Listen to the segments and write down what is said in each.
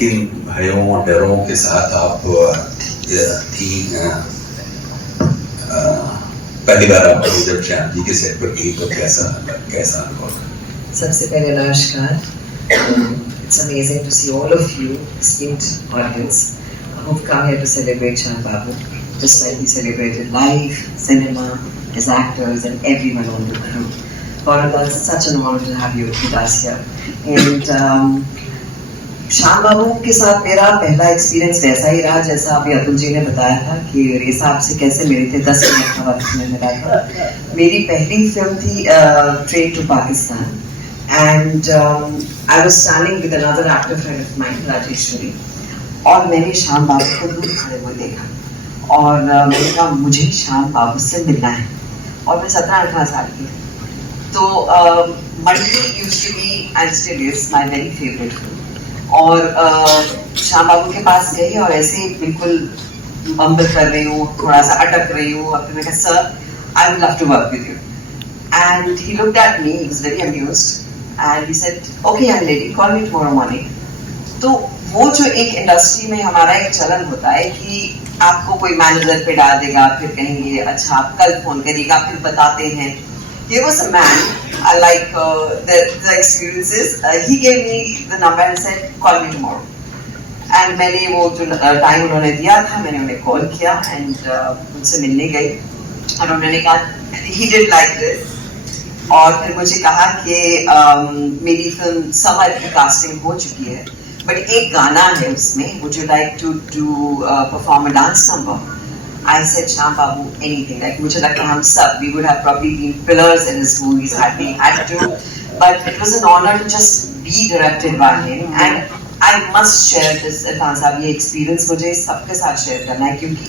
किन भयों डरों के साथ आप थी पहली बार आप जब श्याम जी के सेट पर गई तो कैसा अनुभव? सबसे पहले नमस्कार. It's amazing to see all of you, esteemed audience, who've come here to celebrate Shyam Babu, just like we celebrated live, cinema, his actors, and everyone on the crew. Gaurav, it's such an honor to have you with us here. And Shyam बाबू के साथ मेरा पहला experience वैसा ही रहा जैसा अभी अतुल जी ने बताया था कि रेसा आपसे कैसे मिले थे. 10 मिनट का वक्त में मिला था. मेरी पहली फिल्म थी train to Pakistan. And I was standing with another actor friend of mine, Rajeshwari, और मैंने श्याम बाबू को दूर खड़े हुए देखा और मैंने कहा मुझे श्याम बाबू से मिलना है. और मैं 17-18 साल की थी. तो मंडी used to be and still is my very favorite film. और श्याम बाबू के पास गई और ऐसे बिल्कुल बम्बल कर रही हूँ, थोड़ा सा अटक रही हूँ. और फिर मैं कहा sir, I would love to work with you. And he looked at me, he was very amused. And he said, okay young lady, call me tomorrow morning. तो वो जो एक इंडस्ट्री में हमारा एक चलन होता है कि आपको कोई मैनेजर पे डाल देगा, फिर कहेंगे अच्छा आप कल फोन करिएगा, फिर बताते हैं. Here was a man, like the experiences, he gave me the number and said, call me tomorrow. And मैंने वो जो टाइम उन्होंने दिया था, मैंने उन्हें कॉल किया and उनसे मिलने गई. और उन्होंने कहा, he did like this. और फिर मुझे कहा कि मेरी फिल्म समर की कास्टिंग हो चुकी है, बट एक गाना है उसमें, would you like to perform a dance number? I said Shyam Babu anything. Like मुझे लगता है हम सब we would have probably been pillars in his movies had we had to, but it was an honor to just be directed by him. And I must share this Irfan साहब, ये experience मुझे सबके साथ शेयर करना है क्योंकि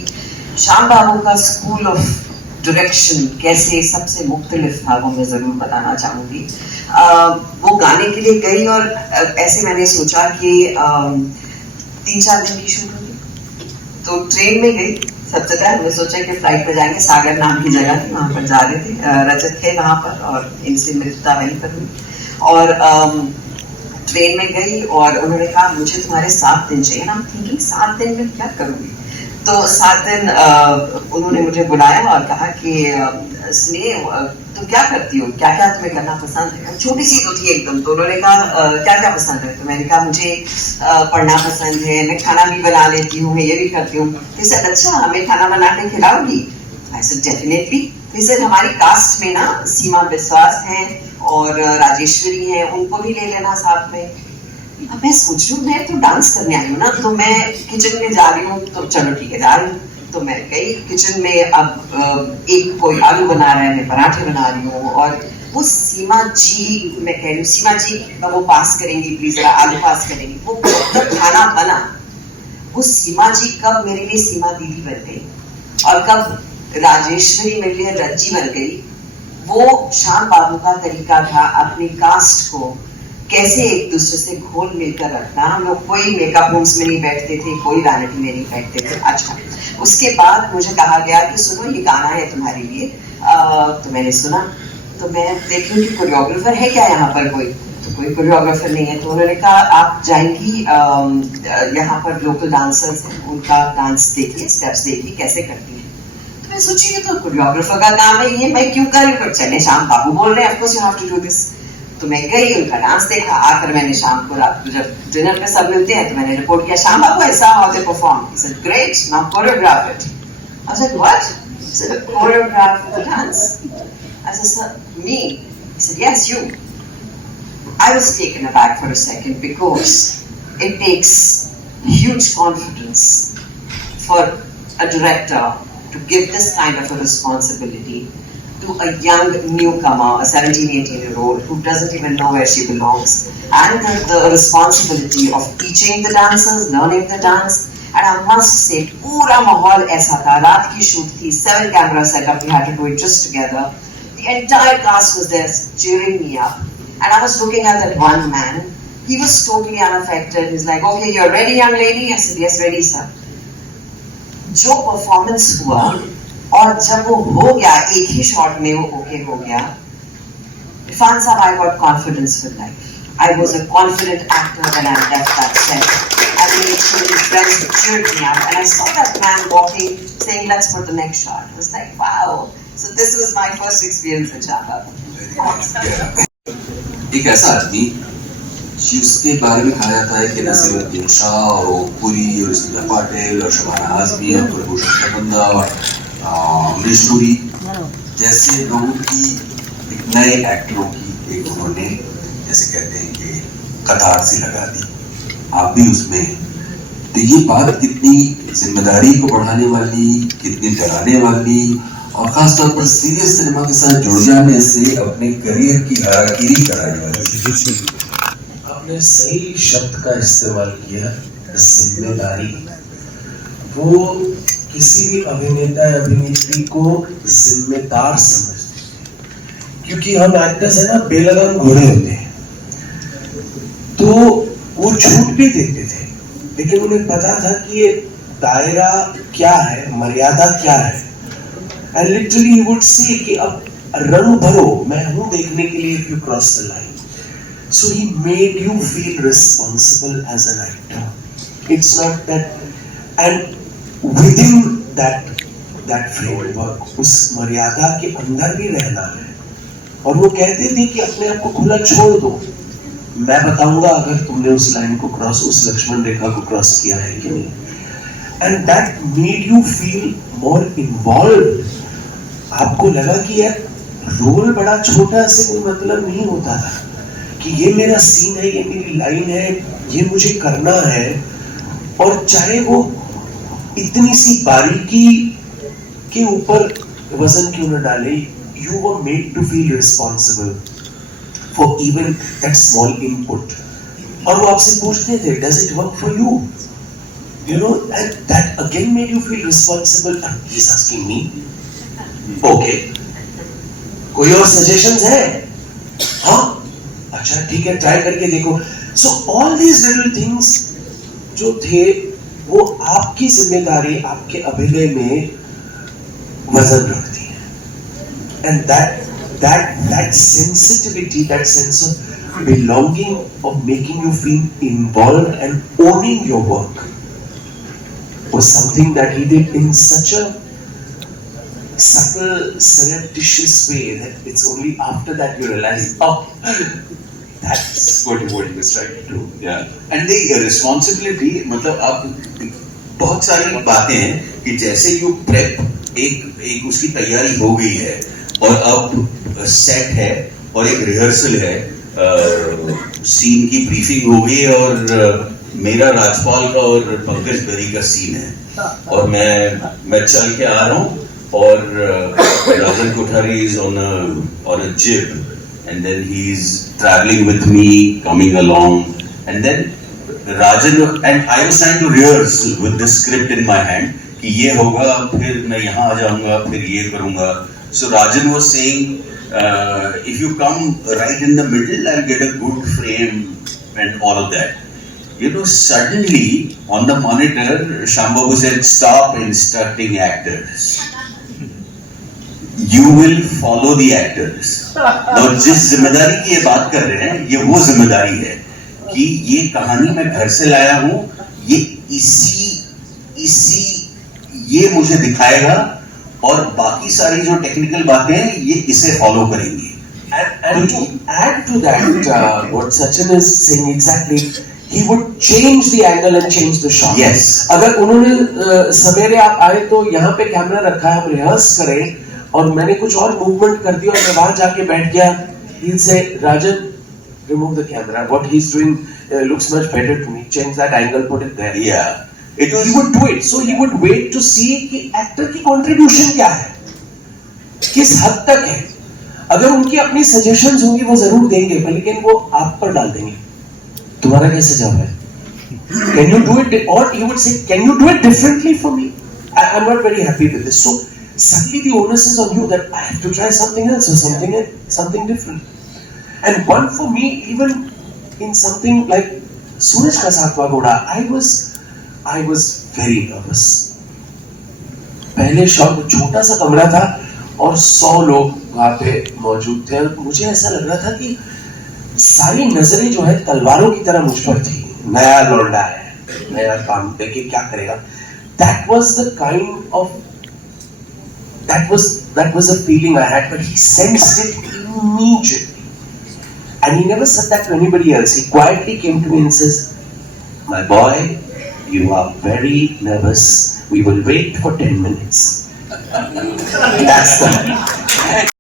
श्याम बाबू का school of direction कैसे सबसे मुख्तलिफ था वो मैं ज़रूर बताना चाहूँगी. वो गाने के लिए गई और ऐसे मैंने सोचा कि 3-4 दिन की शूट होगी. तो ट्रेन में गई. सबसे पहले हमने सोचा कि फ्लाइट पर जाएंगे. सागर नाम की जगह थी, वहाँ पर जा रहे थे. रजत थे वहाँ पर और इनसे मिलता वहीं पर हुई. और ट्रेन में गई और उन्होंने कहा मुझे तुम्हारे 7 दिन चाहिए. ना थिंकिंग 7 दिन में क्या करूँगी. तो 7 दिन उन्होंने मुझे बुलाया और कहा कि स्नेह तुम क्या करती हो, क्या क्या तुम्हें करना पसंद है. छोटी सी तो थी एकदम. तो उन्होंने कहा क्या क्या पसंद है. तो मैंने कहा मुझे पढ़ना पसंद है, मैं खाना भी बना लेती हूँ, मैं ये भी करती हूँ. तो सर अच्छा हमें खाना बना के खिलाओगी? I said definitely. तो सर हमारी कास्ट में ना सीमा विश्वास है और राजेश्वरी है, उनको भी ले लेना साथ में. अब मैं सोच रही हूँ मैं तो डांस करने आई हूँ ना, तो मैं किचन में जा रही हूँ. तो चलो ठीक है जा रही हूँ. तो मैं गई किचन में. अब एक कोई आलू बना रहा है, मैं पराठे बना रही हूँ. और वो सीमा जी, मैं कह रही हूँ सीमा जी वो पास करेंगी प्लीज, जरा आलू पास करेंगी. वो जब खाना बना, वो सीमा जी कब मेरे लिए सीमा दीदी बन गई और कब राजेश्वरी मेरे लिए रज्जी बन गई, वो श्याम बाबू का तरीका था अपनी कास्ट को कैसे एक दूसरे से घोल मिलकर रखना. हम लोग कोई मेकअप रूम्स में नहीं बैठते थे, कोई वैनिटी में नहीं बैठते थे. अच्छा उसके बाद मुझे कहा गया कि सुनो ये गाना है तुम्हारे लिए. तो मैंने सुना. तो मैं देखी कि कोरियोग्राफर है क्या यहाँ पर कोई. तो कोई कोरियोग्राफर नहीं है. तो उन्होंने कहा आप जाएंगी यहाँ पर लोकल डांसर्स हैं, उनका डांस देखिए, स्टेप्स देखिए कैसे करती है. तो मैं सोची ये तो कोरियोग्राफर का काम है, ये मैं क्यों कर रही हूँ. चले श्याम बाबू बोल रहे हैं, of course you have to do this. तो मैं गई, उनका डांस देखा. आकर मैंने शाम को रात को जब डिनर पे सब मिलते हैं तो मैंने रिपोर्ट किया श्याम बाबू ऐसा how they perform. He said great, now choreograph it. I said what? He said choreograph the dance. I said sir me? He said yes you. I was taken aback for a second because it takes huge confidence for a director to give this kind of a responsibility to a young newcomer, a 17-18-year-old who doesn't even know where she belongs, and the responsibility of teaching the dancers, learning the dance. And I must say, पूरा माहौल ऐसा था. रात की shoot थी, 7 camera setup, we had to do it just together. The entire cast was there cheering me up, and I was looking at that one man. He was totally unaffected. He's like, okay, you're ready, young lady? I said, yes, ready, sir. जो performance हुआ और जब वो हो गया, एक ही shot में वो ओके हो गया. इरफान साहब, I got confidence with life. I was a confident actor when I left that set. I made sure his friends cheered me up, and I saw that man walking, saying, "Let's put the next shot." It was like, wow. So this was my first experience in Chamba. एक ऐसा आदमी जिसके बारे में कहा जाता है कि नसीरुद्दीन शाह और पुरी और इसमें पाटिल और शबाना आजमी और प्रभूषण प्रबंधा और अमरीश पुरी जैसे लोगों की एक नए एक्टरों की एक उन्होंने जैसे कहते हैं कि कतार सी लगा दी, आप भी उसमें हैं। तो ये बात कितनी जिम्मेदारी को बढ़ाने वाली, कितनी डराने वाली और खासतौर पर सीरियस सिनेमा के साथ जुड़ जाने से अपने करियर की हाराकीरी कराने वाली। आपने सही शब्द का इस्तेमाल किया, जिम्मेदारी। वो किसी भी अभिनेता या अभिनेत्री को जिम्मेदार समझते हैं, क्योंकि हम एक्टर्स है ना, बेलगाम घोड़े होते हैं, तो वो छूट भी देते थे, लेकिन उन्हें पता था कि ये दायरा क्या है, मर्यादा क्या है। And literally he would say कि अब रंग भरो, मैं हूं देखने के लिए, if you cross the line. So he made you feel responsible as an actor. It's not that, and within that framework, उस मर्यादा के अंदर भी रहना है। और वो कहते थे कि अपने आप को खुला छोड़ दो, मैं बताऊंगा अगर तुमने उस लाइन को क्रॉस, उस लक्ष्मण रेखा को क्रॉस किया है कि नहीं। And that made you feel more involve. आपको लगा कि यार रोल बड़ा छोटा से कोई मतलब नहीं होता था, कि ये मेरा सीन है, ये मेरी लाइन है, ये मुझे करना है। और चाहे वो इतनी सी बारीकी के ऊपर वजन क्यों न डाले, you were made to feel responsible for even that small input. और वो आपसे पूछते थे, does it work for you? You know, and that again made you feel responsible. And he's asking me, okay, कोई और suggestions है? हाँ, अच्छा ठीक है, try करके देखो. So all these little things जो थे, वो आपकी जिम्मेदारी, आपके अभिनय में वजन रखती है. And that sensitivity, that sense of belonging, of making you feel involved and owning your work, was something that he did in such a subtle, surreptitious way that it's only after that you realize, oh, that's what he was trying to do. Yeah. And the responsibility, मतलब आप बहुत सारी बातें हैं कि जैसे you prep, एक उसकी तैयारी हो गई है और अब सेट है और एक रिहर्सल है, सीन की ब्रीफिंग हो गई और मेरा राजपाल का और पंकज बेरी का सीन है और मैं चल के आ रहा हूँ और राजन कोठारी इज ऑन अ जिब and then he's traveling with me, coming along, and then Rajan, and I was trying to rehearse with this script in my hand कि ये होगा, फिर मैं यहाँ आ जाऊँगा, फिर ये करूँगा. So Rajan was saying, if you come right in the middle, I'll get a good frame and all of that. You know, suddenly on the monitor, Shambhavu said, "Stop instructing actors. You will follow the actors." और जिस जिम्मेदारी की ये बात कर रहे हैं, ये वो जिम्मेदारी है कि ये कहानी मैं घर से लाया हूँ, ये ये मुझे दिखाएगा और बाकी सारी जो टेक्निकल बातें हैं ये इसे फॉलो करेंगी. And to add to that, what Sachin is saying exactly, he would change the angle and change the shot. Yes. अगर उन्होंने सवेरे आप आए तो यहाँ पे कैमरा रखा है, हम रिहर्स करें और मैंने कुछ और मूवमेंट कर दिया और मैं वहां जाके बैठ गया, he'll say, "Rajan, remove the camera. What he's doing looks much better to me. Change that angle, put it there." Yeah. He would do it. So he would wait to see कि actor की contribution क्या है, किस हद तक है. अगर उनकी अपनी सजेशंस होंगी वो जरूर देंगे, लेकिन वो आप पर डाल देंगे, तुम्हारा क्या सुझाव है, can you do it, or he would say, "Can you do it differently for me? I'm not very happy with this." So suddenly the onus is on you that I have to try something else or something different. And one for me, even in something like Suraj Ka Saatwaं Ghoda, I was very nervous. पहले shot छोटा सा कमरा था और 100 लोग वहां पे मौजूद थे और मुझे ऐसा लग रहा था कि सारी नजरें जो है तलवारों की तरह मुझ पर थी। नया लौंडा है, नया काम करके क्या करेगा। That was the kind of that was a feeling I had, but he sensed it immediately, and he never said that to anybody else. He quietly came to me and says, "My boy, you are very nervous. We will wait for 10 minutes." That's the